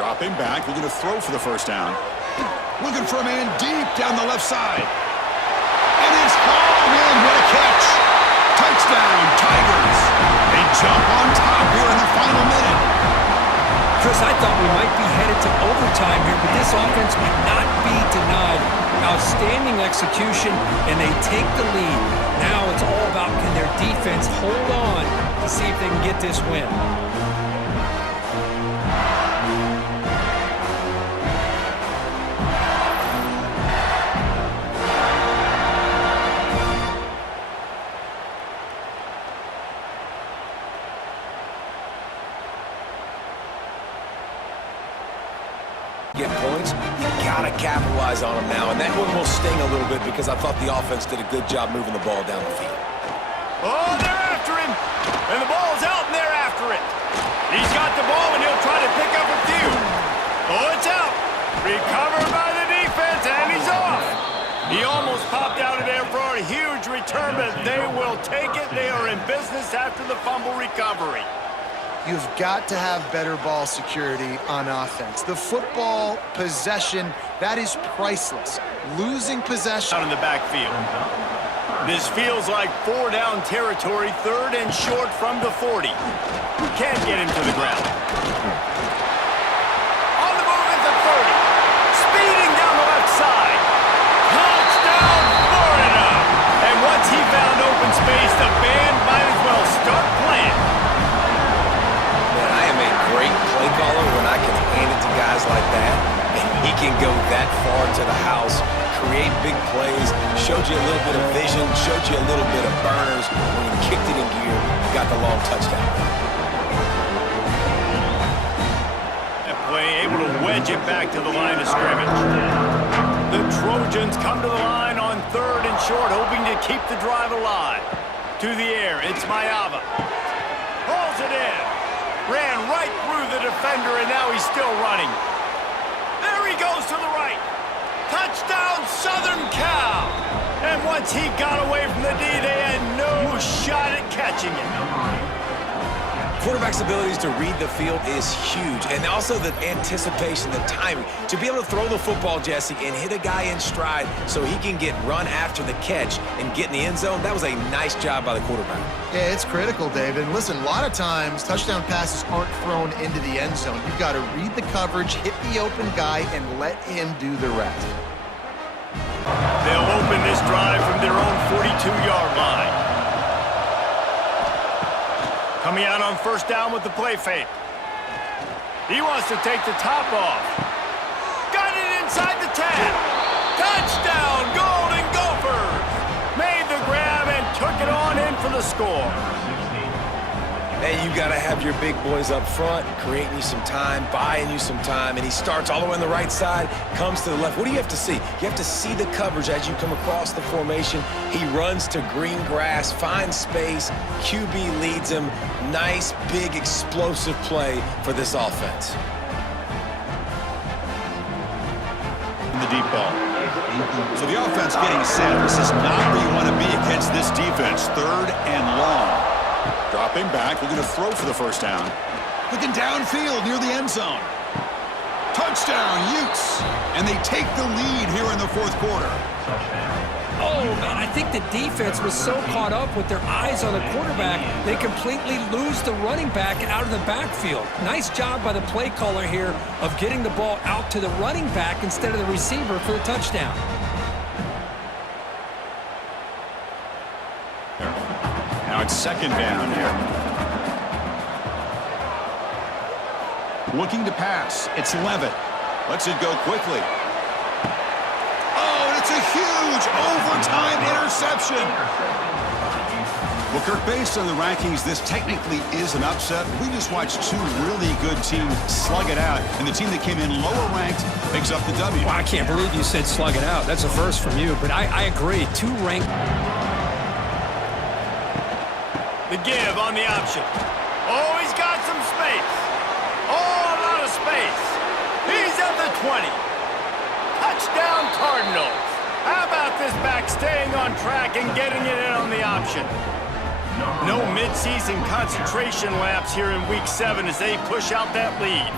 Dropping back, looking to throw for the first down. Looking for a man deep down the left side. And it's hauled in. What a catch. Touchdown, Tigers. They jump on top here in the final minute. Chris, I thought we might be headed to overtime here, but this offense would not be denied. Outstanding execution, and they take the lead. Now it's all about can their defense hold on to see if they can get this win. Get points, you gotta capitalize on them now, and that one will sting a little bit because I thought the offense did a good job moving the ball down the field. Oh, they're after him, and the ball's out, and they're after it. He's got the ball, and he'll try to pick up a few. Oh, it's out. Recovered by the defense, and he's off. He almost popped out of there for a huge return, but they will take it. They are in business after the fumble recovery. You've got to have better ball security on offense. The football possession, that is priceless. Losing possession Out in the backfield. This feels like 4-down territory, 3rd and short from the 40. Can't get him to the ground. On the move at the 30. Speeding down the left side. Touchdown, Florida! And once he found open space, the band might as well start playing. Great play caller when I can hand it to guys like that, and he can go that far to the house, create big plays, showed you a little bit of vision, showed you a little bit of burners. When he kicked it in gear, he got the long touchdown. That play able to wedge it back to the line of scrimmage. The Trojans come to the line on 3rd and short, hoping to keep the drive alive. To the air, it's Mayava. Pulls it in. Ran right through the defender, and now he's still running. There he goes to the right. Touchdown, Southern Cal. And once he got away from the D, they had no shot at catching him. Quarterback's abilities to read the field is huge, and also the anticipation, the timing. To be able to throw the football, Jesse, and hit a guy in stride so he can get run after the catch and get in the end zone, that was a nice job by the quarterback. Yeah, it's critical, David. And listen, a lot of times touchdown passes aren't thrown into the end zone. You've got to read the coverage, hit the open guy, and let him do the rest. They'll open this drive from their own 42-yard line. Coming out on 1st down with the play fake. He wants to take the top off. Got it inside the 10. Touchdown, Golden Gophers. Made the grab and took it on in for the score. Hey, you got to have your big boys up front, creating you some time, buying you some time, and he starts all the way on the right side, comes to the left. What do you have to see? You have to see the coverage as you come across the formation. He runs to green grass, finds space, QB leads him. Nice, big, explosive play for this offense. The deep ball. So the offense getting set. This is not where you want to be against this defense. 3rd and long. Dropping back, looking to throw for the first down. Looking downfield near the end zone. Touchdown, Utes. And they take the lead here in the 4th quarter. Oh, man, I think the defense was so caught up with their eyes on the quarterback, they completely lose the running back out of the backfield. Nice job by the play caller here of getting the ball out to the running back instead of the receiver for the touchdown. Now it's 2nd down here. Looking to pass. It's Levitt. Lets it go quickly. Oh, and it's a huge overtime interception. Well, Kirk, based on the rankings, this technically is an upset. We just watched 2 really good teams slug it out, and the team that came in lower ranked picks up the W. Well, I can't believe you said slug it out. That's a first from you, but I agree. 2 ranked. The give on the option. Oh, he's got some space. Oh, a lot of space. He's at the 20. Touchdown, Cardinals. How about this back staying on track and getting it in on the option? No midseason concentration laps here in Week 7 as they push out that lead.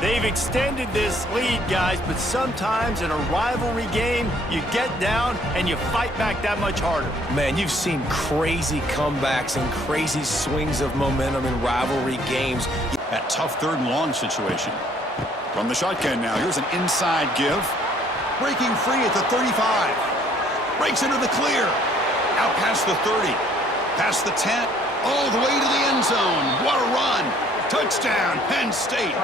They've extended this lead, guys, but sometimes in a rivalry game, you get down and you fight back that much harder. Man, you've seen crazy comebacks and crazy swings of momentum in rivalry games. That tough 3rd and long situation. From the shotgun now, here's an inside give. Breaking free at the 35. Breaks into the clear. Out past the 30. Past the 10. All the way to the end zone. What a run. Touchdown, Penn State.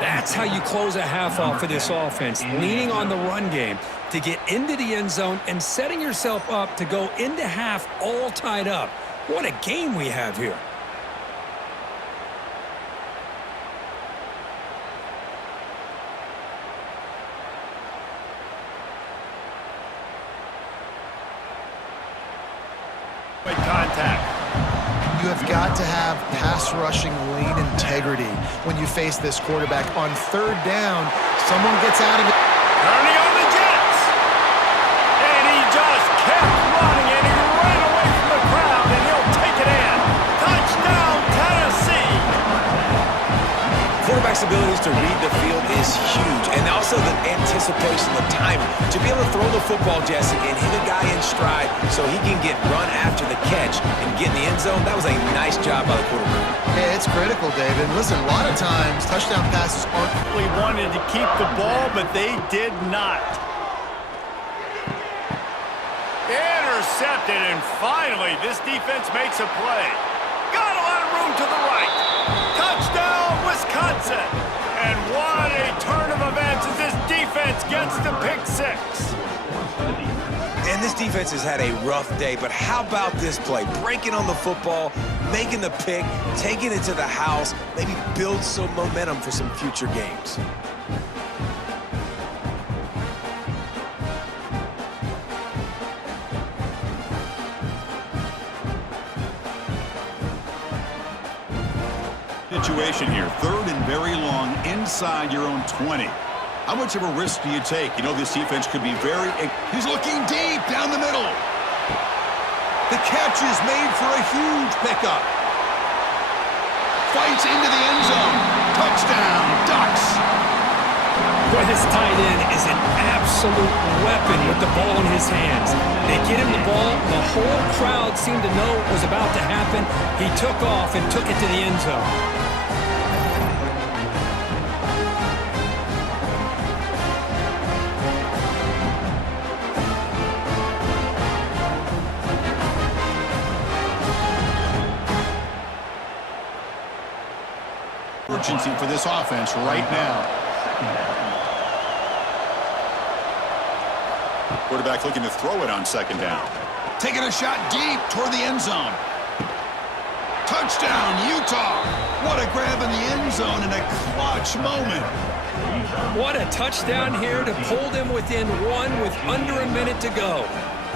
That's how you close a half off for this offense, leaning on the run game to get into the end zone and setting yourself up to go into half all tied up. What a game we have here. Contact. You have got to have pass rushing lane integrity when you face this quarterback. On 3rd down, someone gets out of it. Turning on the Jets. And he just kept running, and he ran away from the crowd, and he'll take it in. Touchdown, Tennessee. Quarterback's abilities to read the field is huge, and also the anticipation, the timing. To be able to throw the football, Jesse, and hit a guy in stride so he can get run after the catch and get in the end zone, that was a nice job by the quarterback. Yeah, it's critical, David. Listen, a lot of times touchdown passes aren't. We wanted to keep the ball, but they did not. Intercepted, and finally, this defense makes a play. Got a lot of room to the right. Touchdown, Wisconsin. And what a turn of events as this defense gets the pick 6. And this defense has had a rough day, but how about this play? Breaking on the football, making the pick, taking it to the house, maybe build some momentum for some future games. Situation here, 3rd and very long inside your own 20. How much of a risk do you take? You know this defense could be very... He's looking deep down the middle. The catch is made for a huge pickup. Fights into the end zone. Touchdown, Ducks. Boy, this tight end is an absolute weapon with the ball in his hands. They get him the ball. The whole crowd seemed to know what was about to happen. He took off and took it to the end zone. Urgency for this offense right now. Quarterback looking to throw it on 2nd down. Taking a shot deep toward the end zone. Touchdown, Utah. What a grab in the end zone in a clutch moment. What a touchdown here to pull them within 1 with under a minute to go.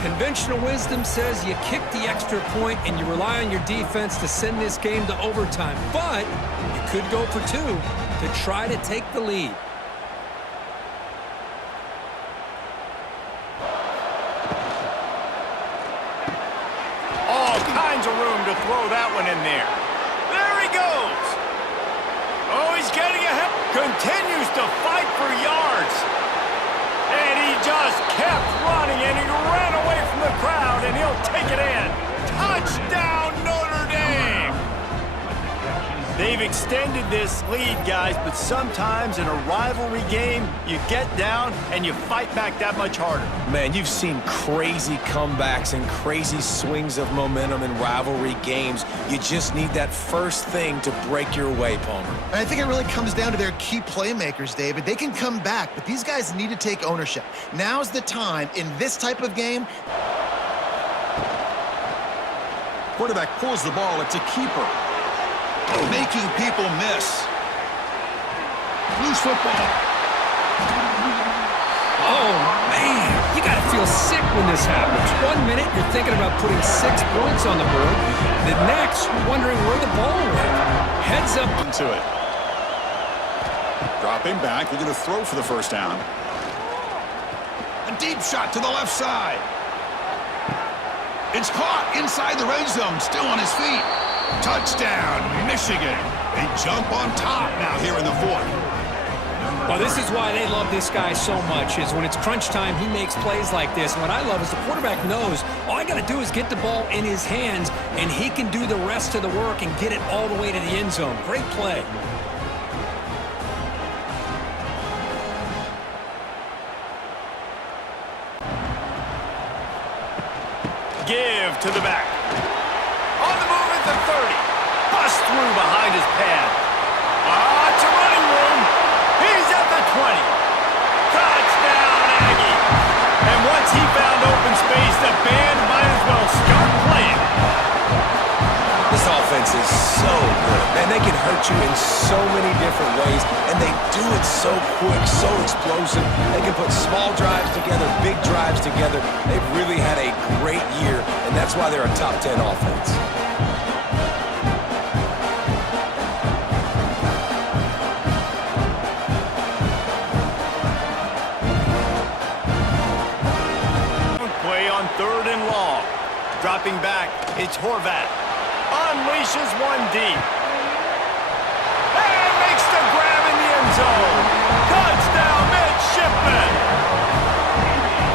Conventional wisdom says you kick the extra point and you rely on your defense to send this game to overtime. But you could go for 2 to try to take the lead. All kinds of room to throw that one in there. There he goes. Oh, he's getting ahead. Continues to fight for yards. And he just kept running, and he ran away from the crowd, and he'll take it in. Touchdown, Notre Dame! They've extended this lead, guys, but sometimes in a rivalry game, you get down and you fight back that much harder. Man, you've seen crazy comebacks and crazy swings of momentum in rivalry games. You just need that first thing to break your way, Palmer. And I think it really comes down to their key playmakers, David. They can come back, but these guys need to take ownership. Now's the time in this type of game. Quarterback pulls the ball. It's a keeper. Making people miss. Loose football. Oh, man, you got to feel sick when this happens. 1 minute, you're thinking about putting 6 points on the board. The next, wondering where the ball went. Heads up. Into it. Dropping back, looking to throw for the 1st down. A deep shot to the left side. It's caught inside the red zone, still on his feet. Touchdown, Michigan. They jump on top now here in the 4th. This is why they love this guy so much, is when it's crunch time, he makes plays like this. And what I love is the quarterback knows all I got to do is get the ball in his hands, and he can do the rest of the work and get it all the way to the end zone. Great play. Give to the back. On the move at the 30. Bust through behind his pad. It's a running room. He's at the 20. Touchdown, Aggie. And once he found open space, the band might as well start playing. This offense is so good. Man, they can hurt you in so many different ways, and they do it so quick, so explosive. They can put small drives together, big drives together. They've really had a great year, and that's why they're a top 10 offense. Play on 3rd and long. Dropping back, it's Horvat. Unleashes one deep. And makes the grab in the end zone. Touchdown, midshipman.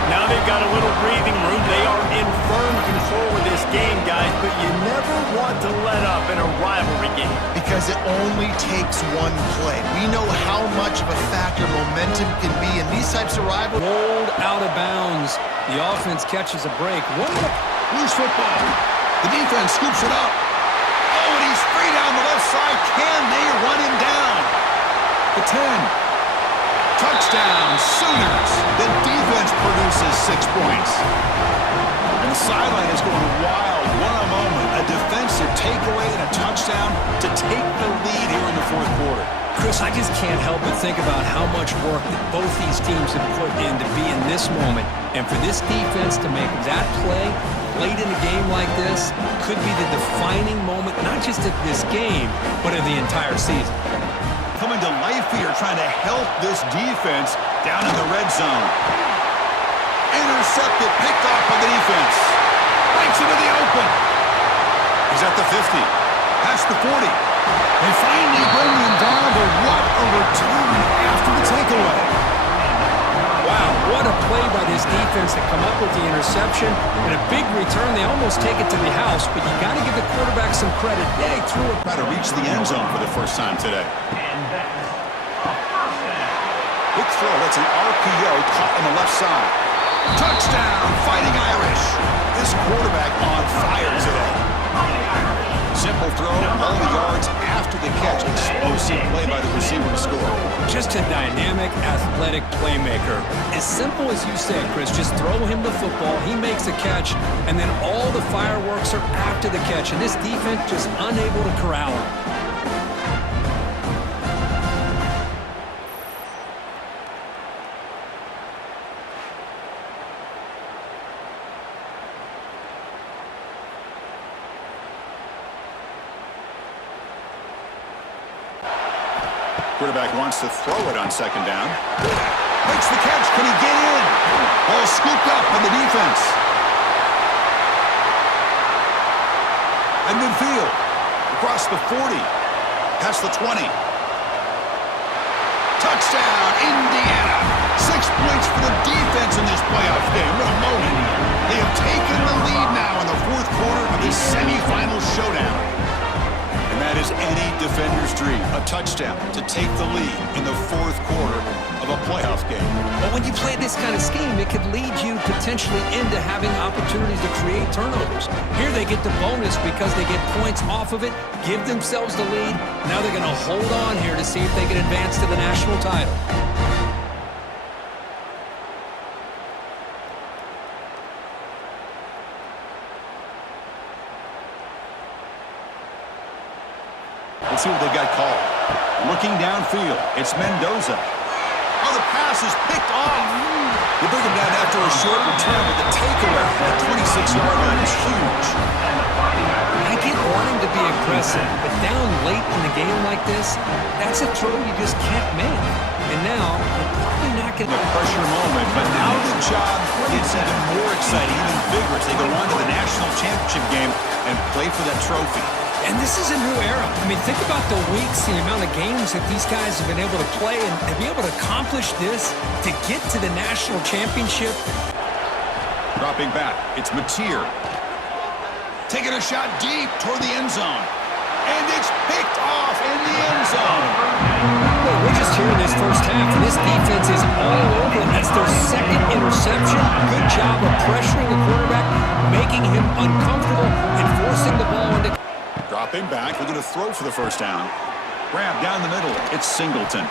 Now they've got a little breathing room. They are in firm control of this game, guys, but you never want to let up in a rivalry game. Because it only takes one play. We know how much of a factor momentum can be in these types of rivalries. Rolled out of bounds. The offense catches a break. Loose football. The defense scoops it up. Oh, and he's free down the left side. Can they run him down? The 10. Touchdown, Sooners. The defense produces 6 points. And the sideline is going wild. What a moment. A defensive takeaway and a touchdown to take the lead here in the 4th quarter. Chris, I just can't help but think about how much work that both these teams have put in to be in this moment. And for this defense to make that play late in a game like this could be the defining moment, not just of this game, but of the entire season. Coming to life here, trying to help this defense down in the red zone. Intercepted, picked off by the defense. Breaks into the open. He's at the 50. Past the 40. They finally bring him down, but what a return after the takeaway. Wow, what a play by this defense to come up with the interception and a big return. They almost take it to the house, but you got to give the quarterback some credit. Yeah, he threw it. Try to reach the end zone for the first time today. Quick throw, that's an RPO caught on the left side. Touchdown, Fighting Irish. This quarterback on fire today. Simple throw, all the yards after the catch. Explosive play by the receiver to score. Just a dynamic, athletic playmaker. As simple as you say, Chris, just throw him the football, he makes a catch, and then all the fireworks are after the catch. And this defense just unable to corral him. Quarterback wants to throw it on 2nd down. Makes the catch. Can he get in? Ball scooped up on the defense. At midfield. Across the 40. Past the 20. Touchdown, Indiana. 6 points for the defense in this playoff game. What a moment. They have taken the lead now in the 4th quarter of this semifinal showdown. And that is any defender's dream, a touchdown to take the lead in the 4th quarter of a playoff game. But when you play this kind of scheme, it could lead you potentially into having opportunities to create turnovers. Here they get the bonus because they get points off of it, give themselves the lead. Now they're going to hold on here to see if they can advance to the national title. Let's see what they've got called. Looking downfield, it's Mendoza. Oh, the pass is picked off. They bring him down after a short return, but the takeaway at the 26-yard line is huge. I get wanting to be aggressive, but down late in the game like this, that's a throw you just can't make. And now, they're probably not going to... A pressure moment, but now the job gets even more exciting, even bigger as they go on to the national championship game and play for that trophy. And this is a new era. I mean, think about the weeks, the amount of games that these guys have been able to play, and to be able to accomplish this, to get to the national championship. Dropping back, it's Mateer. Taking a shot deep toward the end zone. And it's picked off in the end zone. Well, we're just here in this first half, and this defense is all over it. That's their second interception. Good job of pressuring the quarterback, making him uncomfortable, and forcing the ball into... Dropping back, we're going to throw for the first down. Grab down the middle, it's Singleton.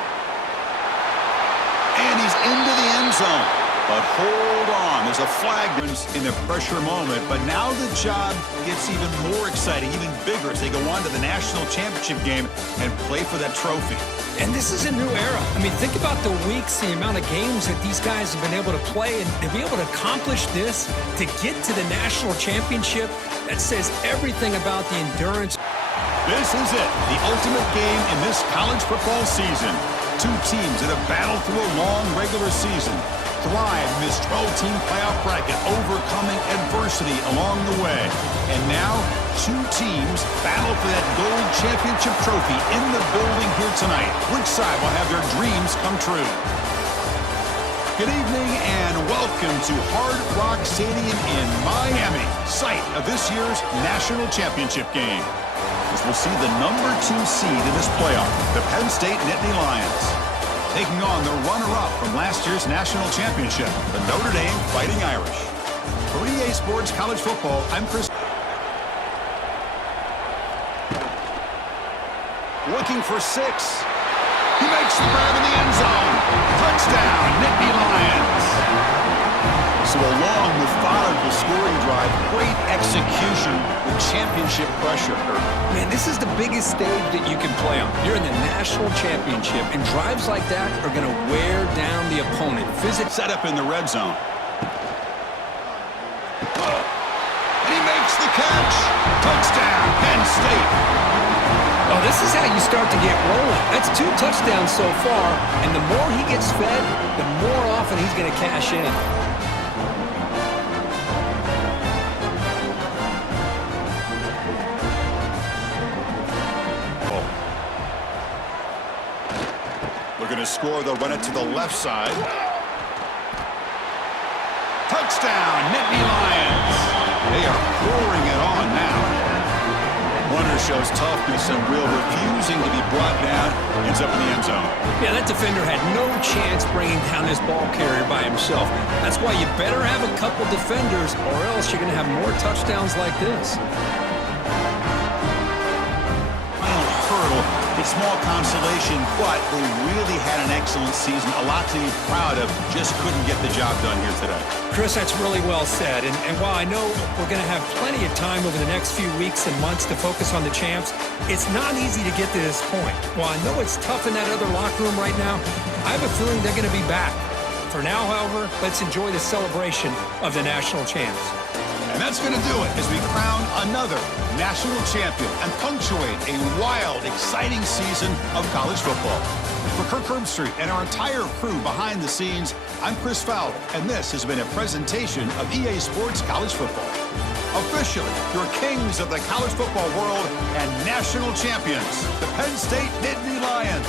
And he's into the end zone. But hold on, there's a flag in a pressure moment. But now the job gets even more exciting, even bigger as they go on to the national championship game and play for that trophy. And this is a new era. I mean, think about the weeks, the amount of games that these guys have been able to play, and to be able to accomplish this, to get to the national championship, that says everything about the endurance. This is it, the ultimate game in this college football season. Two teams that have battled through a long regular season, thrive in this 12-team playoff bracket, overcoming adversity along the way. And now, two teams battle for that gold championship trophy in the building here tonight. Which side will have their dreams come true? Good evening and welcome to Hard Rock Stadium in Miami, site of this year's national championship game. As we'll see the #2 seed in this playoff, the Penn State Nittany Lions, taking on the runner-up from last year's national championship, the Notre Dame Fighting Irish. For EA Sports College Football, I'm Chris. Looking for 6. He makes the grab in the end zone. Touchdown, Nittany Lions. So a long, methodical scoring drive, great execution with championship pressure. Man, this is the biggest stage that you can play on. You're in the national championship, and drives like that are going to wear down the opponent. Set up in the red zone. And he makes the catch. Touchdown, Penn State. Oh, this is how you start to get rolling. That's 2 touchdowns so far, and the more he gets fed, the more often he's going to cash in. Looking to score, they'll run it to the left side. Touchdown, Nittany Lions. They are pouring it on now. Runner shows toughness and will, refusing to be brought down. Ends up in the end zone. Yeah, that defender had no chance bringing down this ball carrier by himself. That's why you better have a couple defenders, or else you're going to have more touchdowns like this. Final hurdle. It's small consolation, but they really had an excellent season. A lot to be proud of. Just couldn't get the job done here today. Chris, that's really well said. And while I know we're going to have plenty of time over the next few weeks and months to focus on the champs, it's not easy to get to this point. While I know it's tough in that other locker room right now, I have a feeling they're going to be back. For now, however, let's enjoy the celebration of the national champs. And that's going to do it as we crown another national champion and punctuate a wild, exciting season of college football. For Kirk Herbstreit and our entire crew behind the scenes, I'm Chris Fowler, and this has been a presentation of EA Sports College Football. Officially, your kings of the college football world and national champions, the Penn State Nittany Lions.